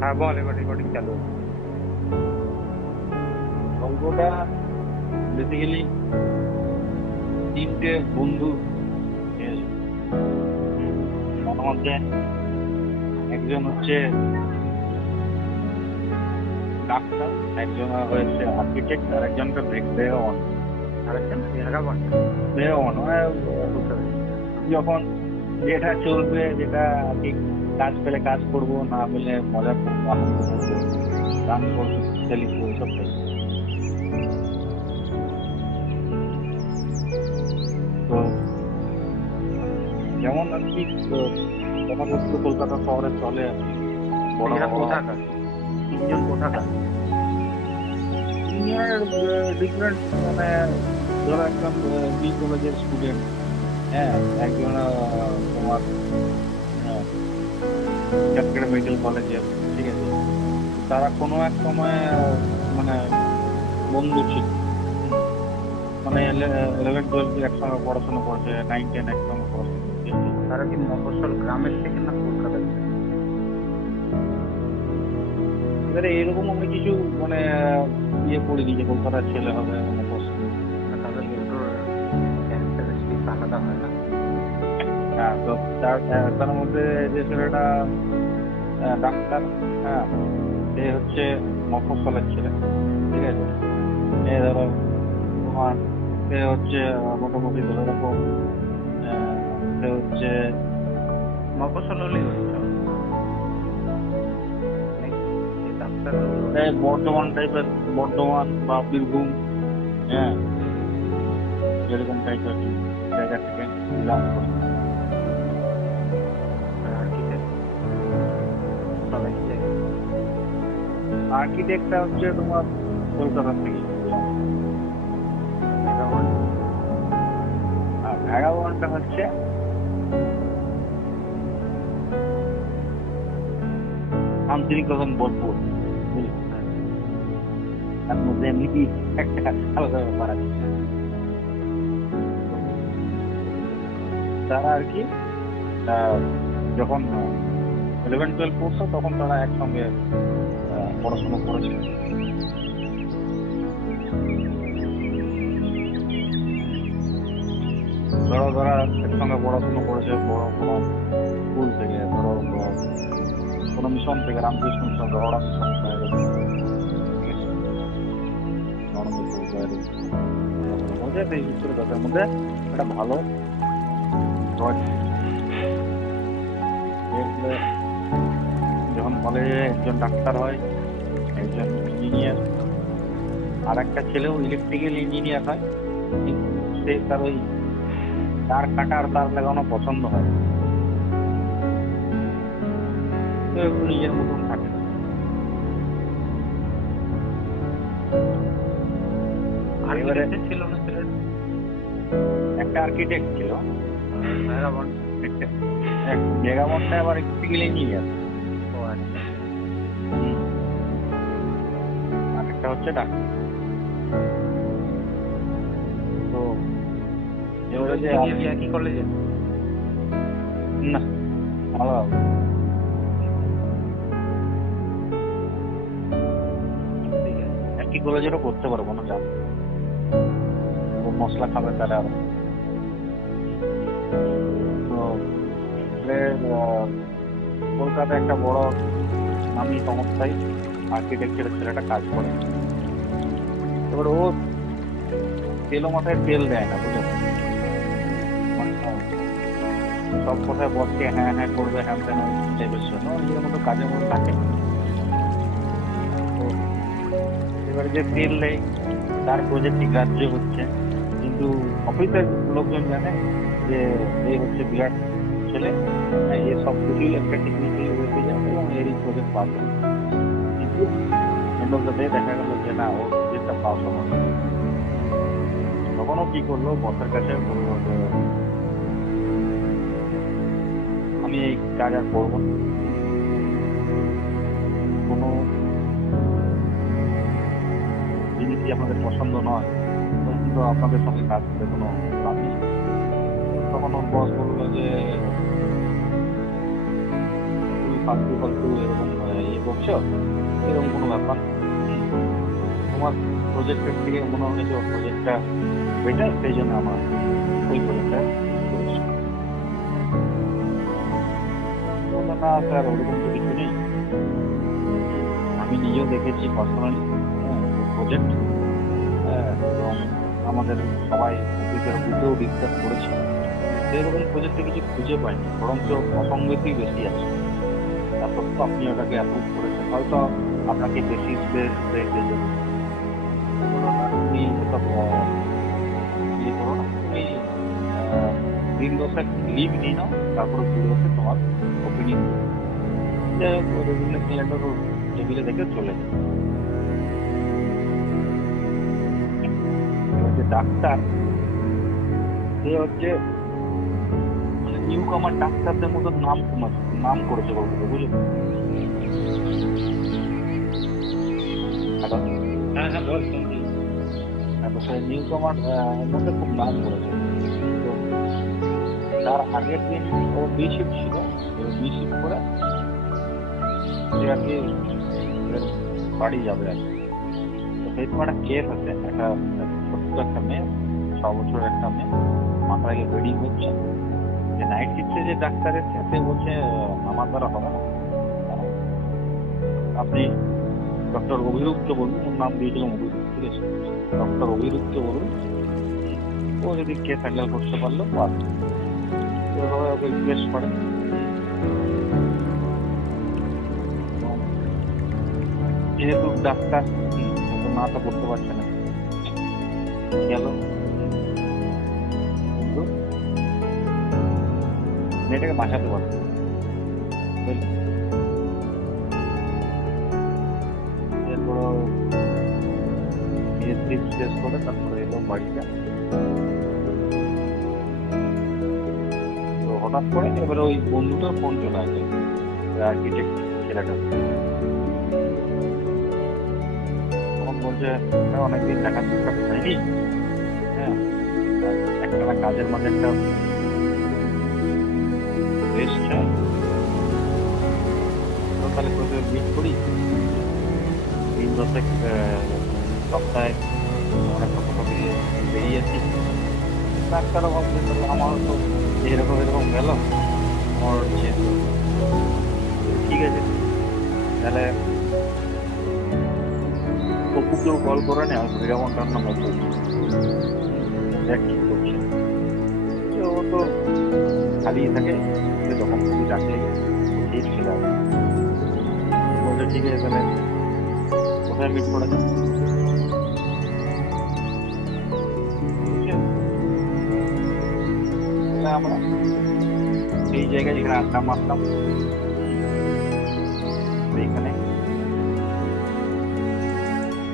হ্যাঁ বল, এবার রেকর্ডিং চালু আছে। গল্পটা বেসিক্যালি তিনটে বন্ধু, ঠিক আছে? তার মধ্যে একজন হচ্ছে ডাক্তার, একজন হচ্ছে আর্কিটেক্ট, আর একজনটা বেগবান। আরেকজন ভেগাবন। বেগবান মানে যখন যেটা চলবে, যেটা ঠিক কাজ পেলে কাজ করবো, না পেলে মজা করবো, আনন্দ করবো, গান করবো, খেলিব, এসব টাইপ। তো যেমন আর কি কর্মক্ষেত্র কলকাতা শহরে চলে আর কি। বড় এরা বড় কোথাকার? তিনজন কোথাকার? সিনিয়র ডিফারেন্ট, মানে ধরো একদম বি কলেজের স্টুডেন্ট, হ্যাঁ, একজন তোমার ক্যালকাটা মেডিকেল কলেজের, ঠিক আছে? তারা কোনো এক সময় মানে বন্ধু ছিল, মানে 11-12 একসঙ্গে পড়াশোনা করেছে, 9-10 একসঙ্গে পড়াশোনা করছে। তারা কি মফস্বল গ্রামের থেকে না কলকাতার থেকে? এবারে এরকম আমি কিছু মানে ইয়ে পড়িনি যে কলকাতার ছেলে হবে মানে পছন্দ। তাদের দুটোর ক্যারেক্টারিস্টিক্স আলাদা হয় না? হ্যাঁ, তো তার মধ্যে যে ছেলেটা ডাক্তার, হ্যাঁ, সে হচ্ছে মফস্বলের ছেলে, ঠিক আছে? এ ধরো তোমার সে হচ্ছে মোটামুটি ধরে রাখো সে হচ্ছে মফস্বল হলেই হচ্ছে ডাক্তার। বর্ধমান টাইপের, বর্ধমান বা বীরভূম, হ্যাঁ, এরকম টাইপের জায়গা থেকে বিলং করে। আর্কিটেক্টটা হচ্ছে তোমার কলকাতা থেকে, আর ভ্যাগাবনটা হচ্ছে শান্তিনিকেতন বোলপুর। তার মধ্যে এমনি একটা আলাদা ব্যাপার আছে। তারা আর কি যখন 11-12 পড়তো তখন তারা একসঙ্গে পড়াশোনা করেছিল। ধরো তারা একসঙ্গে পড়াশোনা করেছে বড় বড় স্কুল থেকে, ধরো কোনো মিশন থেকে, রামকৃষ্ণ মিশন, রহড়া মিশন, এই ভিতরে তাদের মধ্যে একটা ভালো যখন কলেজে একজন ডাক্তার হয়, একজন ইঞ্জিনিয়ার, আর একটা ছেলেও ইলেকট্রিক্যাল ইঞ্জিনিয়ার হয়, কিন্তু সে তার ওই তার কাটার তার লাগানো পছন্দ হয়, তো এগুলো নিজের মতন থাকে। এবারে ছিল না ছেলের? একটা আর্কিটেক্ট ছিল, ভেগাবন। ভেগাবনটা আবার ইলেকট্রিক্যাল ইঞ্জিনিয়ার। ও আচ্ছা। আর একটা হচ্ছে ডাক্তার। তো এবারে যে একই কলেজে না, আলাদা একই কলেজেরও করতে পারবো না, জানো মশলা খাবে তারা। তো কলকাতায় একটা বড় নামি সংস্থায় আর্কিটেকচারের ছেলেটা কাজ করে। এবার ও তেলো মাথায় তেল দেয় না, বুঝলো? সব কথায় বসকে হ্যাঁ হ্যাঁ করবে, হ্যাঁ তেন টাইপের জন্য নিজের মতো কাজের মধ্যে থাকে। তো এবারে যে তেল দেয় তার প্রজেক্টটি গ্রাহ্য হচ্ছে, কিন্তু অফিসের লোকজন জানে যে এই হচ্ছে বিরাট ছেলে, এ সব কিছুই একটা টেকনিক্যালি রেখে যাবে এবং এরই প্রজেক্ট পাস হবে। কিন্তু এন্ড অফ দ্য ডে দেখা গেল যে না, ওর প্রজেক্টটা পাস হবে। তখনও কি করলো, বসের কাছে বললো যে আমি এই কাজ আর করবো না, কোনো জিনিসই আপনাদের পছন্দ নয়, কিন্তু আপনাদের সঙ্গে কাজ করে কোনো লাভ নেই। তখন ওর বস বললো যে তুই ফালতু ফালতু এরকম ইয়ে করছো, এরকম কোনো ব্যাপার না। তোমার প্রজেক্টের থেকে মনে হয় যে প্রজেক্টটা বেটার, সেই জন্য আমার ওই প্রজেক্টটা করেছি। বললো, না স্যার ওরকম তো কিছু নেই, আমি নিজেও দেখেছি পার্সোনালি প্রজেক্ট, এবং আমাদের সবাই অফিসের গ্রুপেও ডিসকাস করেছি, সেরকম প্রজেক্টে কিছু খুঁজে পাইনি, বরঞ্চ অসঙ্গতি বেশি আছে। তারপর তো আপনি ওটাকে অ্যাপ্রুভ করেছেন, হয়তো আপনাকে বেসিস রেখে জন্য তুমি ওসব ইয়ে করো না, তুমি দিন দশেক লিভ নিয়ে নাও, তারপরে ঘুরে এসে তোমার ওপিনিয়ন রেজিগনেশন লেটার টেবিলে দেখে চলে যাবে। এবার যে ডাক্তার, সে হচ্ছে মানে নিউ কামার ডাক্তারদের মতো নাম করেছে বলতে, বুঝলে? হ্যালো, হ্যাঁ হ্যাঁ বল শুনছি। তো সে নিউ কামার মধ্যে খুব নাম করেছে। তো তার আগের দিন ও বি শিফট ছিল, বি শিফট করে সে আর কি বাড়ি যাবে আর কি। তো সেই সময় একটা কেস আছে, একটা ছোট্ট একটা মেয়ে, 6 বছরের একটা মেয়ে, মাথায় ব্লিডিং হচ্ছে। যে নাইট শিফটে যে ডাক্তার এসছে, সে বলছে আমার দ্বারা হবে না, আপনি ডক্টর অভিরুক্ত বলুন, ওর নাম দিয়েছিলাম অভিরুক্ত, ঠিক আছে, ডক্টর অভিরুক্ত বলুন, ও যদি কেস হ্যান্ডেল করতে পারলো পারবে। এভাবে ওকে রিকোয়েস্ট করে, যেহেতু ডাক্তার না তো করতে পারছে না, গেল। কিন্তু মেয়েটাকে বাঁচাতে পারবে, এরপর শেষ করে তারপরে এলো বাড়িটা। তো হঠাৎ করে এবারে ওই বন্ধুটার ফোন চলে আসে, আর্কিটেক্ট ছেলেটা, তখন বলছে অনেকদিন দেখা সাক্ষাৎ হয়নি, হ্যাঁ একটা না কাজের মাঝে একটা রেস্ট চাই, তো তাহলে কোথাও মিট করি, দিন দশেক সপ্তাহে আমরা কোথাও বেরিয়েছি। ডাক্তারও ভাবছে তাহলে আমার তো এরকম এরকম গেল, আমার হচ্ছে ঠিক আছে, তাহলে অপুকেও কল করে নেয়, ভেগামনটার নাম অপু, দেখ কি করছে। ও তো খালি থাকে, যখন খুবই ডাকে ঠিক চলে আসে, বলছে ঠিক আছে তাহলে কোথায় মিট করে দেয়। আমরা এই জায়গায় যেখানে আড্ডা মারতাম, এইখানে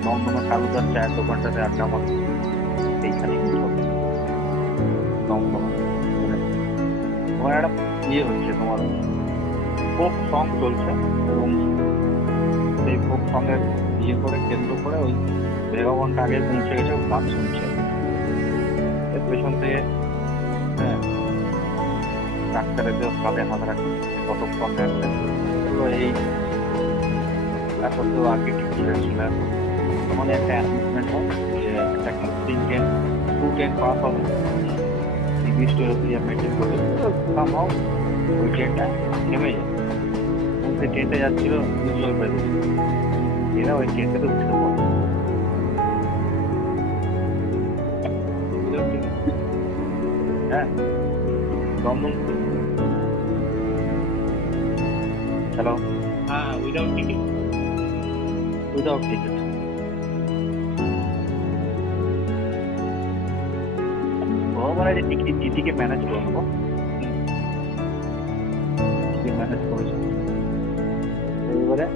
দমদমে কালুদার চায়ের দোকানটাতে আড্ডা মারতাম, এইখানে দমদমে তোমার একটা ইয়ে হচ্ছে, তোমার ফোক সং চলছে, এবং সেই ফোক সঙ্গের ইয়ে করে কেন্দ্র করে ওই ভেগাবনটা আগে পৌঁছে গেছে, গান শুনছে। এর পেছন থেকে হ্যাঁ ডাক্তারের যে কাঁধে হাত রাখে কতক্ষণ এই, তারপর তো আর্কিটেক্ট ছিল, তখন একটা অ্যানাউন্সমেন্ট হয় যে একটা 210 পাস হবে, নির্দিষ্ট ইয়ে মেনটেন করে সামহাও ওই ট্রেনটা থেমে যায়। এবং সেই ট্রেনটা যাচ্ছিল জলপাইগুড়ি, এরা ওই ট্রেনটাতে উঠতে পড়ে। হ্যাঁ দমদম, হ্যালো, হ্যাঁ উইদাউট টিকিট। Without ticket. ও বলে যে টিটিকে ম্যানেজ করে নেবো, টিটি ম্যানেজ করেছে। এবারে